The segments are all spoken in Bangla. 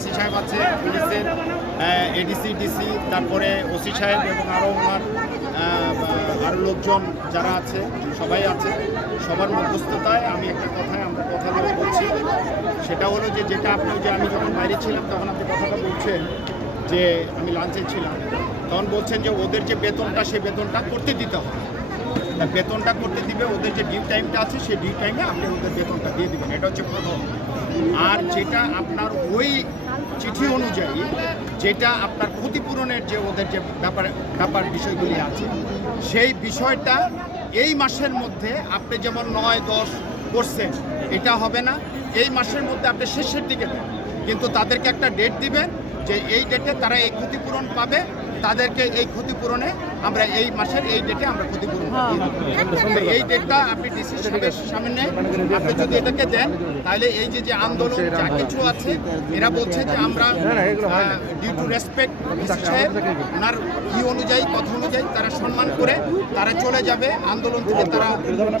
ডিসি সাহেব আছে পুলিশের, এডিসি ডিসি, তারপরে ওসি সাহেব এবং আরও ওনার আরও লোকজন যারা আছে সবাই আছে। সবার মধ্যস্থতায় আমি একটা আমরা কথা বলছি, সেটা হলো যে যেটা আপনি যে আমি যখন বাইরে ছিলাম তখন আপনি কথাটা বলছেন যে আমি লাঞ্চে ছিলাম, তখন বলছেন যে ওদের যে বেতনটা সেই বেতনটা করতে দিতে হবে। বেতনটা করতে দিবে, ওদের যে ডিউ টাইমটা আছে সেই ডিউ টাইমে আপনি ওদের বেতনটা দিয়ে দেবেন, এটা হচ্ছে প্রথম। আর যেটা আপনার ওই চিঠি অনুযায়ী যেটা আপনার ক্ষতিপূরণের যে ওদের যে ব্যাপার বিষয়গুলি আছে সেই বিষয়টা এই মাসের মধ্যে আপনি যেমন 9-10 করছেন, এটা হবে না। এই মাসের মধ্যে আপনি শেষের দিকে দেন, কিন্তু তাদেরকে একটা ডেট দিবেন যে এই ডেটে তারা এই ক্ষতিপূরণ পাবে, তাদেরকে এই ক্ষতিপূরণে আমরা এই মাসের এই ডেটে আমরা ক্ষতিপূরণ এই ডেটটা আপনি ডিসি সাহেবের সামনে আপনি যদি এটাকে দেন, তাহলে এই যে আন্দোলন যা কিছু আছে এরা বলছে যে আমরা ডিউ টু রেসপেক্ট ডিসি সাহেব ওনার অনুযায়ী কথা অনুযায়ী তারা সম্মান করে তারা চলে যাবে আন্দোলন থেকে, তারা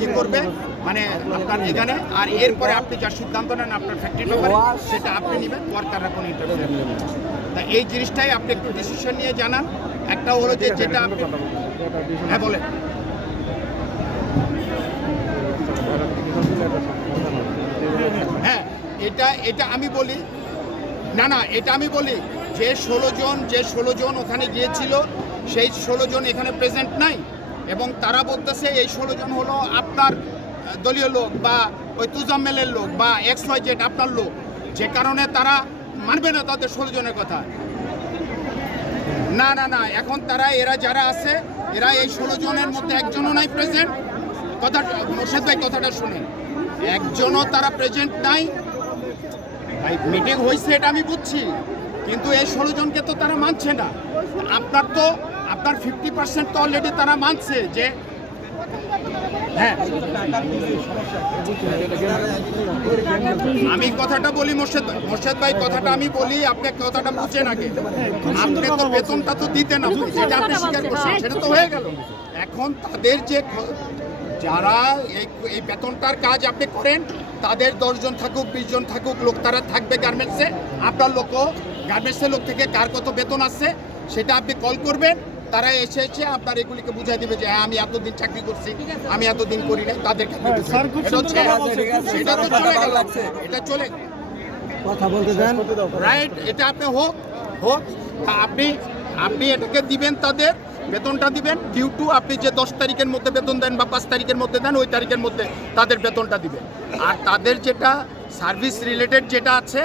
কি করবে মানে আপনার এখানে। আর এরপরে আপনি যা সিদ্ধান্ত নেন আপনার ফ্যাক্টরি ব্যাপারে সেটা আপনি নেবেন, ওয়ার্কাররা কোনো ইন্টারফেয়ার নেবেন। তা এই জিনিসটাই আপনি একটু ডিসিশন নিয়ে জানান। একটা হলো যে যেটা আপনি হ্যাঁ বলেন, হ্যাঁ এটা আমি বলি না এটা আমি বলি যে 16 জন ওখানে গিয়েছিল সেই 16 জন এখানে প্রেজেন্ট নাই, এবং তারা বলতেছে এই 16 জন হলো আপনার দলীয় লোক বা ওই তুজাম্মেলের লোক বা XYZ আপনার লোক, যে কারণে তারা মানবে না তাদের 16 জনের কথা। না এখন তারা এরা যারা আছে এরা এই 16 জনের মধ্যে একজনও নাই প্রেজেন্ট। কথা মোর্শেদ ভাই কথাটা শুনেন, একজনও তারা প্রেজেন্ট নাই। ভাই মিটিং হয়েছে এটা আমি বুঝছি, কিন্তু এই 16 জনকে তো তারা মানছে না। আপনার 50% তো অলরেডি তারা মানছে যে হ্যাঁ। আমি কথাটা বলি মোর্শেদ ভাই কথাটা আমি বলি, আপনি কথাটা বুঝছেন আগে। আপনি তো বেতনটা তো দিতেন, যেটা আপনি স্বীকার করছেন সেটা তো হয়ে গেল। এখন তাদের যে যারা এই বেতনটার কাজ আপনি করেন তাদের 10 জন থাকুক 20 জন থাকুক লোক তারা থাকবে গার্মেন্টসে। আপনার লোকও গার্মেন্টসের লোক থেকে কার কত বেতন আসছে সেটা আপনি কল করবেন, তারা এসে আপনার এগুলিকে বুঝাই দিবে যে হ্যাঁ আমি এতদিন চাকরি করছি, আমি এতদিন করি না, তাদেরকে এটা চলে কথা বলতে দেন রাইট। এটা আপনি হোক আপনি এটাকে দিবেন, তাদের বেতনটা দিবেন ডিউ টু আপনি যে 10 তারিখের মধ্যে বেতন দেন বা 5 তারিখের মধ্যে দেন ওই তারিখের মধ্যে তাদের বেতনটা দিবেন। আর তাদের যেটা সার্ভিস রিলেটেড যেটা আছে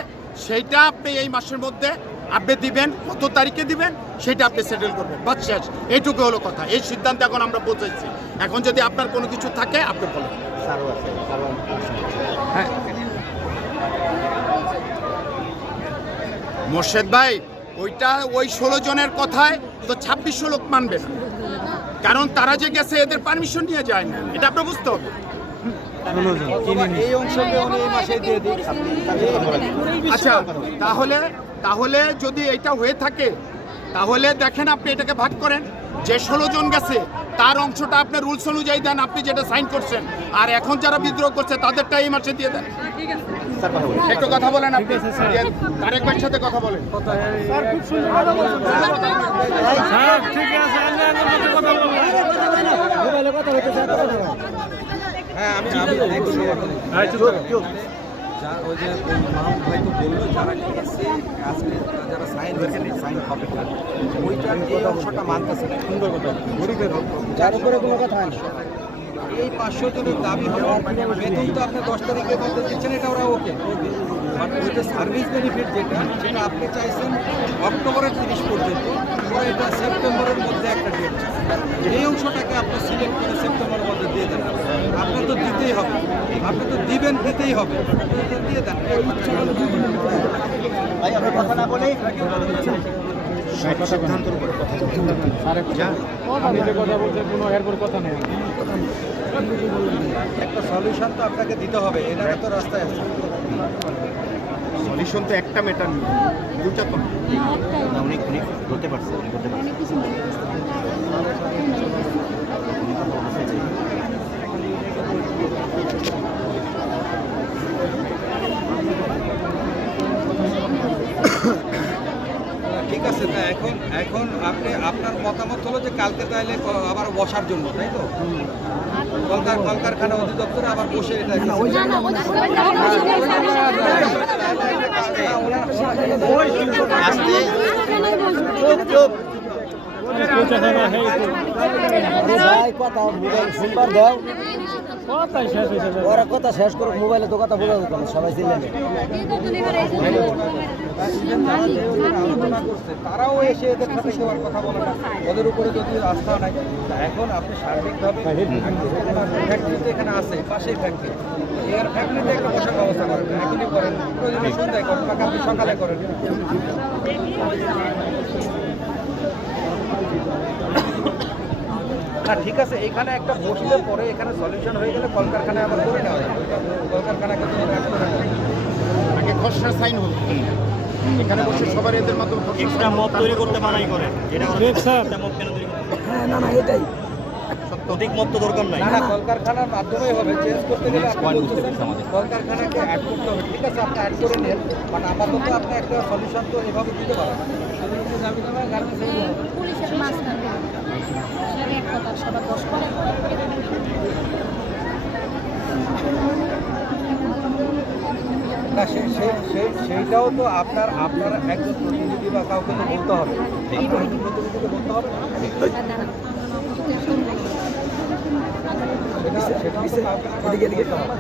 সেইটা আপনি এই মাসের মধ্যে আপনি দিবেন, কত তারিখে দিবেন সেটা আপনি সেটেল করবেন, বাস শেষ। এইটুকু হলো কথা। এই সিদ্ধান্ত এখন আমরা পৌঁছেছি। এখন যদি আপনার কোনো কিছু থাকে আপনি বলেন। হ্যাঁ মোর্শেদ ভাই ওই 16 জনের কথায় তো 2600 লোক মানবে না, কারণ তারা যে গেছে এদের পারমিশন নিয়ে যায় না, এটা আপনার বুঝতে হবে। আচ্ছা তাহলে যদি এটা হয়ে থাকে তাহলে দেখেন আপনি এটাকে ভাগ করেন, যে 16 জন গেছে তার অংশটা আপনি রুলস অনুযায়ী দেন, আপনি যেটা সাইন করছেন। আর এখন যারা বিদ্রোহ করছে তাদেরটা এই মাসে দিয়ে দেন। একটু কথা বলেন আপনি, তারেক ভাইয়ের সাথে কথা বলেন। ওই যে মাহমুদ ভাই তো বললো যারা গিয়েছে আজকে যারা সাইন কপিটা ওইটার এই অংশটা মানতেছে না, সুন্দর কথা গরিবের যার উপরে কোনো কথা হয় না। এই 500 জনের দাবি হলো বেতন তো আপনি 10 তারিখের মধ্যে দিচ্ছেন, এটা ওরা ওকে, বাট ওই যে সার্ভিস বেনিফিট যেটা আপনি চাইছেন অক্টোবরের 30 পর্যন্ত, ওরা এটা সেপ্টেম্বরের মধ্যে একটা ডেট, এই অংশটাকে আপনি সিলেক্ট করে সেপ্টেম্বরের মধ্যে দিয়ে দেন। আপনার তো দিতেই হবে, আপনি তো দিবেন, দিতেই হবে, দিয়ে দেন। কথা না বলে সিদ্ধান্তের উপরে কথা আপনি যে কথা বলছেন কোনো এরপর কথা নেই। একটা সলিউশন তো আপনাকে দিতে হবে, এটা তো রাস্তায় আছে। সলিউশন তো একটা মেটার নেই, দুটা তো অনেক বলতে পারছে ঠিক আছে, তা এখন এখন আপনি আপনার মতামত হলো যে কালকে তাহলে আবার বসার জন্য, তাই তো? কলকারখানা অধিদপ্তরে আবার বসে এটা ভাই কথা মোবাইল শুনবার দাও ওরা কথা শেষ করো, মোবাইলে তো কথা বোঝা যেত না, সবাই চিনলেন আলোচনা করছে, তারাও এসে এদের সাথে কেউ আর কথা বলে না, ওদের উপরে যদি আস্থা নাই। তা এখন আপনি সার্বিকভাবে ফ্যাক্টরি তো এখানে আছে, পাশেই ফ্যাক্টরি, এর ফ্যাক্টরিতে একটা বসার ব্যবস্থা করেন, এখনই করেন, প্রয়োজনে সন্ধ্যায় করেন বা কালকে সকালে করেন। না ঠিক আছে, এখানে একটা বসলে পরে এখানে সলিউশন হয়ে গেলে কলকারখানায় আবার করে নেওয়া যাবে, কলকারখানাকে তো অ্যাড করে নেওয়া যাবে। আগে খসড়া সাইন হোক, এখানে বসে সবার এদের মাধ্যমে এক্সট্রা মত তৈরি করতে মানাই করে এটা মত কেন তৈরি করতে? হ্যাঁ না না এটাই অধিক মত তো দরকার নাই। না না, কলকারখানার মাধ্যমেই হবে, চেঞ্জ করতে গেলে আপনি বলতেছেন কলকারখানাকে অ্যাড করতে হবে, ঠিক আছে আপনি অ্যাড করে নেন, বাট আপাতত আপনি একটা সলিউশন তো এভাবে দিতে পারেন। পুলিশের মাঝখানে এক কথা সবার দোষ করে না সেইটাও তো আপনার একজন প্রতিনিধি বা কাউকে তো বলতে হবে, আপনার একজন প্রতিনিধিকে বলতে হবে না? সেটা তো কাউকে বলতে হবে।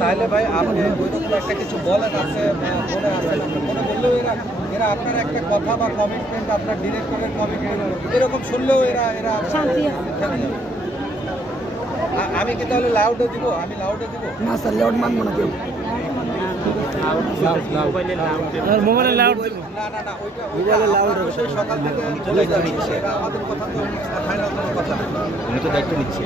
তাহলে ভাই আপনি ওইরকম একটা কিছু বলেন, আছে মনে আছে মনে বললেও এরা আপনার একটা কথা বা কমিটমেন্ট, আপনার ডিরেক্টরের কমিটমেন্ট এরকম শুনলেও এরা শান্তি থেমে যাবে। আমি কি তাহলে লাউডে দিব? আমি লাউডে দিব না স্যার লাউড মানবো না কেউ মোবাইলে লাউড না না না, ওইটা লাউড সেই সকাল থেকে বলে যাচ্ছে, এরা আমাদের কথা তো ফাইনাল কোনো কথা না। উনি তো দায়িত্ব নিচ্ছে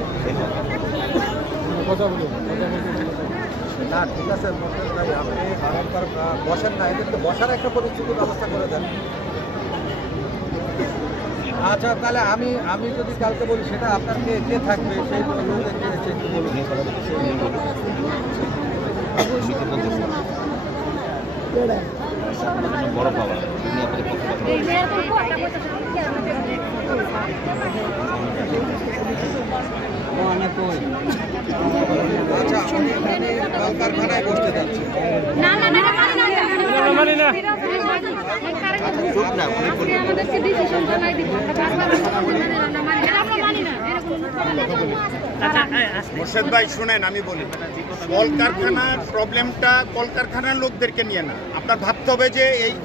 না ঠিক আছে মোর্শেদ ভাই, আপনি বারবার বসেন না, এদেরকে বসার একটা পরিস্থিতির ব্যবস্থা করে দেন। আচ্ছা তাহলে আমি যদি কালকে বলি, সেটা আপনার কে থাকবে, সেই লোকদেরকে একটু বলুন। বড় পাওয়া তিনি আপনাদের পক্ষে কথা এই যে এরকম কথা বলতে কি আমাদের আচ্ছা আমি কলকারখানায় বসতে যাচ্ছি। না না না মানি না আমাদেরকে ডিসিশন জানাই দিব আমরা মানি না এরকম মোর্শেদ ভাই শুনেন, আমি বলি কলকারখানার প্রবলেমটা কলকারখানার লোকদেরকে নিয়ে না, আপনার ভাবতে হবে যে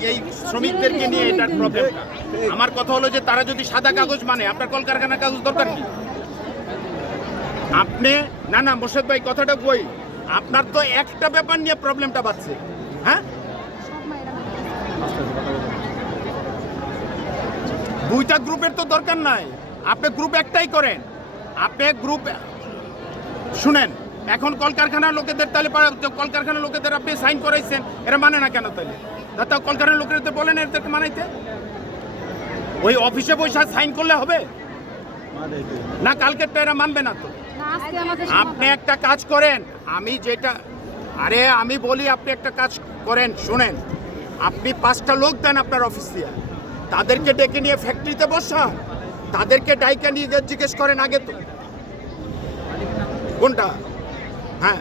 এই শ্রমিকদেরকে নিয়ে এটার প্রবলেমটা। আমার কথা হলো যে তারা যদি সাদা কাগজ মানে, আপনার কলকারখানার কাগজ দরকার নেই। আপনি না মোর্শেদ ভাই কথাটা বই, আপনার তো একটা ব্যাপার নিয়ে প্রবলেমটা বাড়ছে, হ্যাঁ দুইটা গ্রুপের তো দরকার নাই, আপনি গ্রুপ একটাই করেন। আপনি গ্রুপ শুনেন, এখন কলকারখানার লোকেদের তাহলে কলকারখানার লোকেদের আপনি সাইন করাইছেন, এরা মানে না কেন? তাহলে তা কলকারখানার লোকেদের বলেন এদেরকে মানাইতে, ওই অফিসে বসে সাইন করলে হবে না? কালকেরটা এরা মানবে না তো। আপনি একটা কাজ করেন, আমি বলি আপনি একটা কাজ করেন, শুনেন, আপনি 5টা লোক দেন আপনার অফিস দিয়ে, তাদেরকে ডেকে নিয়ে ফ্যাক্টরিতে বসা, তাদেরকে ডাইকে নিয়ে জিজ্ঞেস করেন আগে তো কোনটা। হ্যাঁ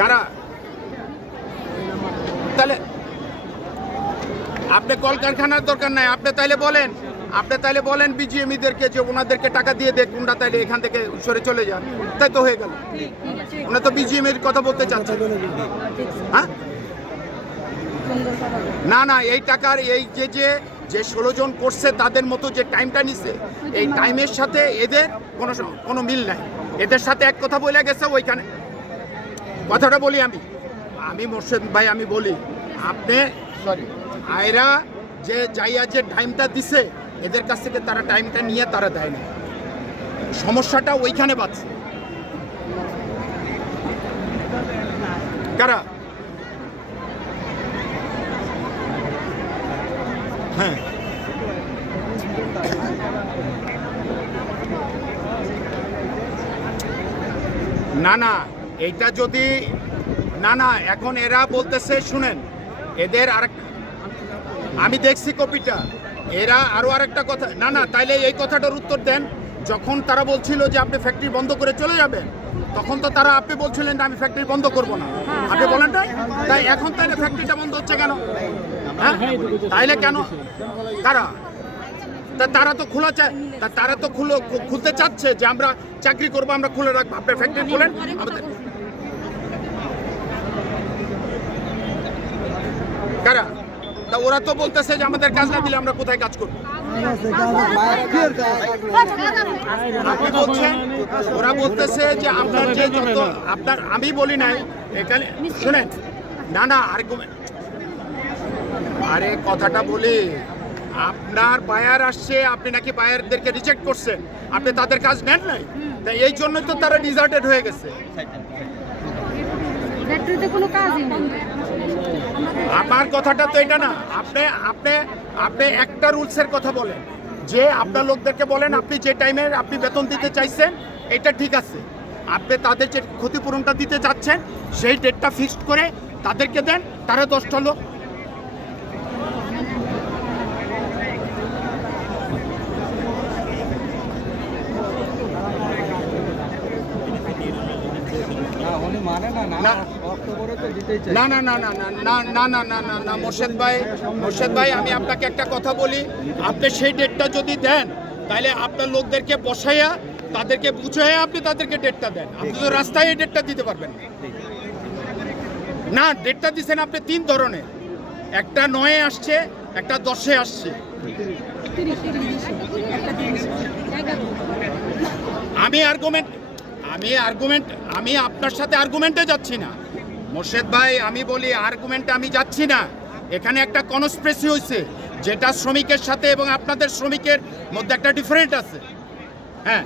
কারা? তাহলে আপনি কলকারখানার দরকার নাই, আপনি তাইলে বলেন বিজিএমইদেরকে যে ওনাদেরকে টাকা দিয়ে দেখ, কোনটা তাইলে এখান থেকে সরে চলে যান, তাই তো হয়ে গেল। ওনা তো বিজিএমইর কথা বলতে চাচ্ছে, হ্যাঁ না এই টাকার এই যে 16 জন করছে তাদের মতো যে টাইমটা নিছে, এই টাইমের সাথে এদের কোনো মিল নাই। এদের সাথে এক কথা বলে গেছে, ওইখানে কথাটা বলি আমি মোর্শেদ ভাই, আমি বলি আপনি আয়রা যে যাইয়া যে টাইমটা দিছে, এদের কাছ থেকে তারা টাইমটা নিয়ে তারা দেয় না, সমস্যাটা ওইখানে বাড়ছে। কারা? হ্যাঁ না না এইটা যদি না এখন এরা বলতেছে শুনেন এদের আরেক আমি দেখছি কপিটা এরা আরো আরেকটা কথা না তাইলে এই কথাটার উত্তর দেন যখন তারা বলছিল যে আপনি ফ্যাক্টরি বন্ধ করে চলে যাবেন তখন তো তারা আপনি বলছিলেন যে আমি ফ্যাক্টরি বন্ধ করব না আপনি বলেন তাই এখন তাইলে ফ্যাক্টরিটা বন্ধ হচ্ছে কেন হ্যাঁ তাইলে কেন তারা তো খোলা চায় তারা তো খুলতে চাচ্ছে যে আমরা চাকরি করবো আমরা খুলে রাখবো আপনার ফ্যাক্টরি খুলেন আমাদের কারা তা ওরা তো বলতেছে যে আমাদের কাজ না দিলে আমরা কোথায় কাজ করবো আপনি বলছেন ওরা বলতেছে যে আপনার যে যত আপনার আমি বলি নাই এখানে শুনেন না আর্গুমেন্ট আরে কথাটা বলি আপনার বায়ার আসছে আপনি নাকি বায়ারদেরকে রিজেক্ট করছেন আপনি তাদের কাজ নেন নাই তাই এই জন্যই তো তারা ডিজার্টেড হয়ে গেছে ফ্যাক্টরিতে কোনো কাজই নেই। আমার কথাটা তো এটা না আপনি আপনি আপনি একটা রুলসের কথা বলেন যে আপনার লোকদেরকে বলেন আপনি যে টাইমে আপনি বেতন দিতে চাইছেন এটা ঠিক আছে আপনি তাদের যে ক্ষতিপূরণটা দিতে চাচ্ছেন সেই ডেটটা ফিক্সড করে তাদেরকে দেন তারা 10টা লোক না মোর্শেদ ভাই আমি আপনাকে একটা কথা বলি আপনি সেই ডেটটা যদি দেন তাহলে আপনার লোকদেরকে বসাইয়া তাদেরকে বুঝাইয়া আপনি তাদেরকে ডেটটা দেন আপনি তো রাস্তায় এই ডেটটা দিতে পারবেন না ডেটটা দিচ্ছেন আপনি 3 ধরনের একটা 9-এ আসছে একটা 10-এ আসছে আমি আপনার সাথে আর্গুমেন্টে যাচ্ছি না মোর্শেদ ভাই আমি বলি আর্গুমেন্টে আমি যাচ্ছি না এখানে একটা কনস্পিরেসি হয়েছে যেটা শ্রমিকের সাথে এবং আপনাদের শ্রমিকের মধ্যে একটা ডিফারেন্ট আছে হ্যাঁ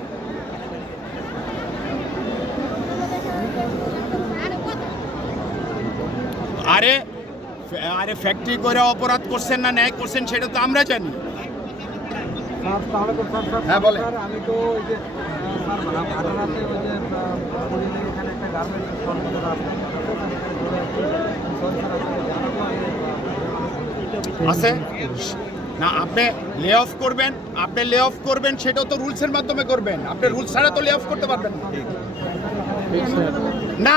আরে ফ্যাক্টরি করে অপরাধ করছেন না ন্যায় করছেন সেটা তো আমরা জানি হ্যাঁ বলে আমি তো ওই যে আদালতে ওই যে এখানে একটা গার্মেন্টস আছে না আপনি লে অফ করবেন সেটাও তো রুলসের মাধ্যমে করবেন আপনি রুলস ছাড়া তো লে অফ করতে পারবেন না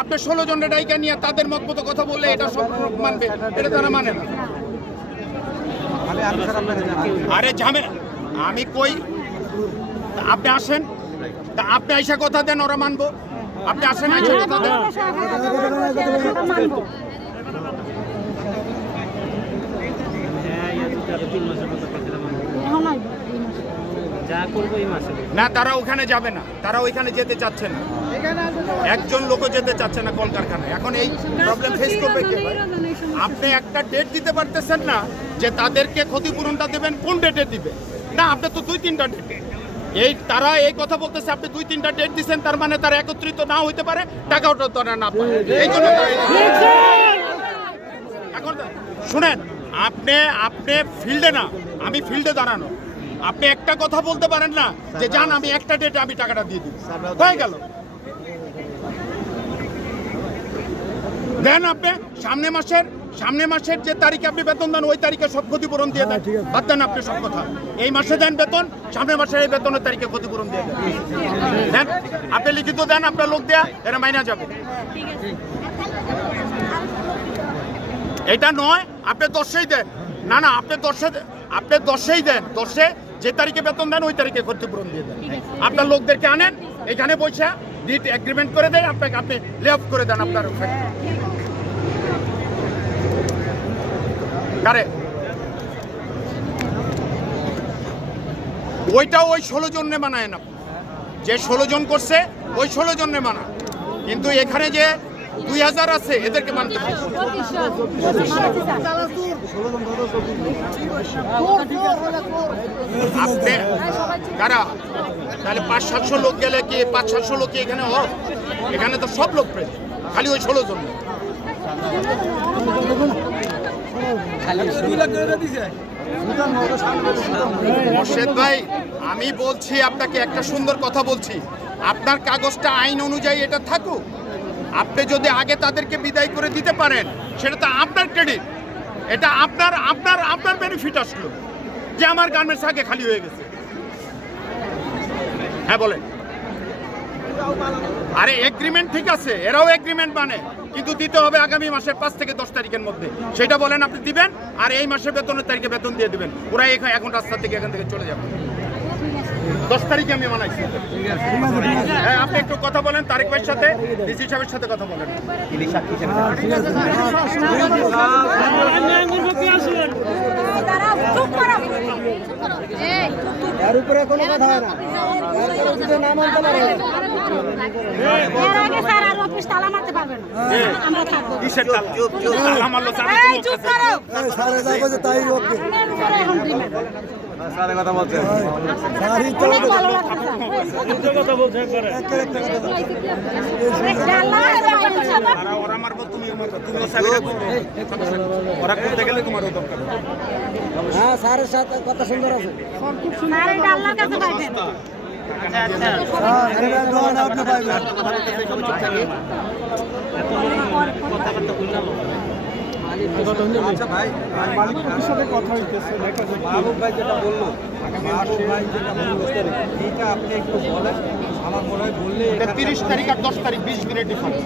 আপনি 16 জনের ডাইকা নিয়ে তাদের মত মতো কথা বললে এটা সব মানবে এটা তারা মানে না আরে ঝামেলা আমি কই আপনি আসেন তা আপনি আইসা কথা দেন ওরা মানবো আপনি আসেন আইসা কথা দেন না তারা ওখানে যাবে না তারা ওইখানে যেতে চাচ্ছে না একজন লোকও যেতে চাচ্ছে না কলকারখানায় এখন এই প্রবলেম ফেস করবে কে ভাই আপনি একটা ডেট দিতে পারতেছেন না যে তাদেরকে ক্ষতিপূরণটা দেবেন কোন ডেটে দিবেন না আপনি তো 2-3টা ডেট তারা এই কথা বলতেছে আপনি 2-3টা ডেট দিচ্ছেন তার মানে তারা একত্রিত না হইতে পারে টাকাটা তারা না পায় এই জন্য এখন শুনেন আপনি ফিল্ডে না আমি ফিল্ডে দাঁড়ানো আপনি একটা কথা বলতে পারেন না যে জান আমি একটা ডেটে আমি টাকাটা দিয়ে দিই হয়ে গেল দেন আপনি সামনে মাসের যে তারিখে আপনি বেতন দেন ওই তারিখে সব ক্ষতিপূরণ দিয়ে দেন বাদ দেন আপনি সব কথা এই মাসে দেন বেতন সামনের মাসের এই বেতনের তারিখে ক্ষতিপূরণ দিয়ে দেন আপনি লিখিত দেন আপনার লোক দেয়া এরা মাইনা যাবে এটা নয় আপনি 10-এই দেন না আপনি 10-এই দেন 10-এ যে তারিখে বেতন দেন ওই তারিখে ক্ষতিপূরণ দিয়ে দেন আপনার লোকদেরকে আনেন এখানে বসে ডিট এগ্রিমেন্ট করে দেন আপনাকে আপনি লে অফ করে দেন আপনার কারে ওইটাও ওই 16 জনে মানায় না যে 16 জন করছে ওই 16 জনে মানা কিন্তু এখানে যে 2000 আছে এদেরকে মানতে হবে আপনি কারা তাহলে 500-700 লোক গেলে কি 500-700 লোক এখানে হোক এখানে তো সব লোক প্রেস খালি ওই 16 জন মোর্শেদ ভাই আমি আমি বলছি আপনাকে একটা সুন্দর কথা বলছি, আপনার কাগজটা আইন অনুযায়ী এটা থাকুক। আপনি যদি আগে তাদেরকে বিদায় করে দিতে পারেন সেটা তো আপনার ক্রেডিট, এটা আপনার আপনার আপনার বেনিফিট আসলো যে আমার গার্মেন্টস আগে খালি হয়ে গেছে। হ্যাঁ বলেন। আরে এগ্রিমেন্ট ঠিক আছে, এরাও এগ্রিমেন্ট মানে, কিন্তু দিতে হবে আগামী মাসের 5 থেকে 10 তারিখের মধ্যে। সেটা বলেন আপনি দিবেন, আর এই মাসের বেতনের তারিখে বেতন দিয়ে দিবেন। ওরা এখন রাস্তা থেকে এখান থেকে চলে যাবে। 10 তারিখে আমি মানাইছি। হ্যাঁ, আপনি একটু কথা বলেন তারেক ভাইয়ের সাথে, ডিসি সাহেবের সাথে কথা বলেন। এর উপরে কোনো কথা হয় না। এর আগে স্যার আর অফিস তালা মারতে পারবে না। আমরা থাকবো। কিসের তালা? তালা মারলো স্যার। এই চুপ করো। সারে যাবো যে তাই ওকে এর উপরে এখন ডিমান্ড। সারে কথা বলছে সারি তো অনেক ভালো লাগছে স্যার। কথা বলছে করে ওরা মারবো, তুমিও মারবো, তুমিও সাবিরা করবে। ওরা করতে গেলে তোমারও দরকার। হ্যাঁ স্যারের সাথে কথা সুন্দর আছে স্যার এটা আল্লাহর কাছে পাইবেন। আপনি পাইবেন আচ্ছা ভাই, মালিকের সাথে কথা হইতেছে, মাহবুব ভাই যেটা বললো, মাহবুব ভাই যেটা বললো এইটা আপনি একটু বলেন। আমার মনে হয় বললে 30 তারিখ আর 10 তারিখ 20 মিনিট ডিফারেন্স।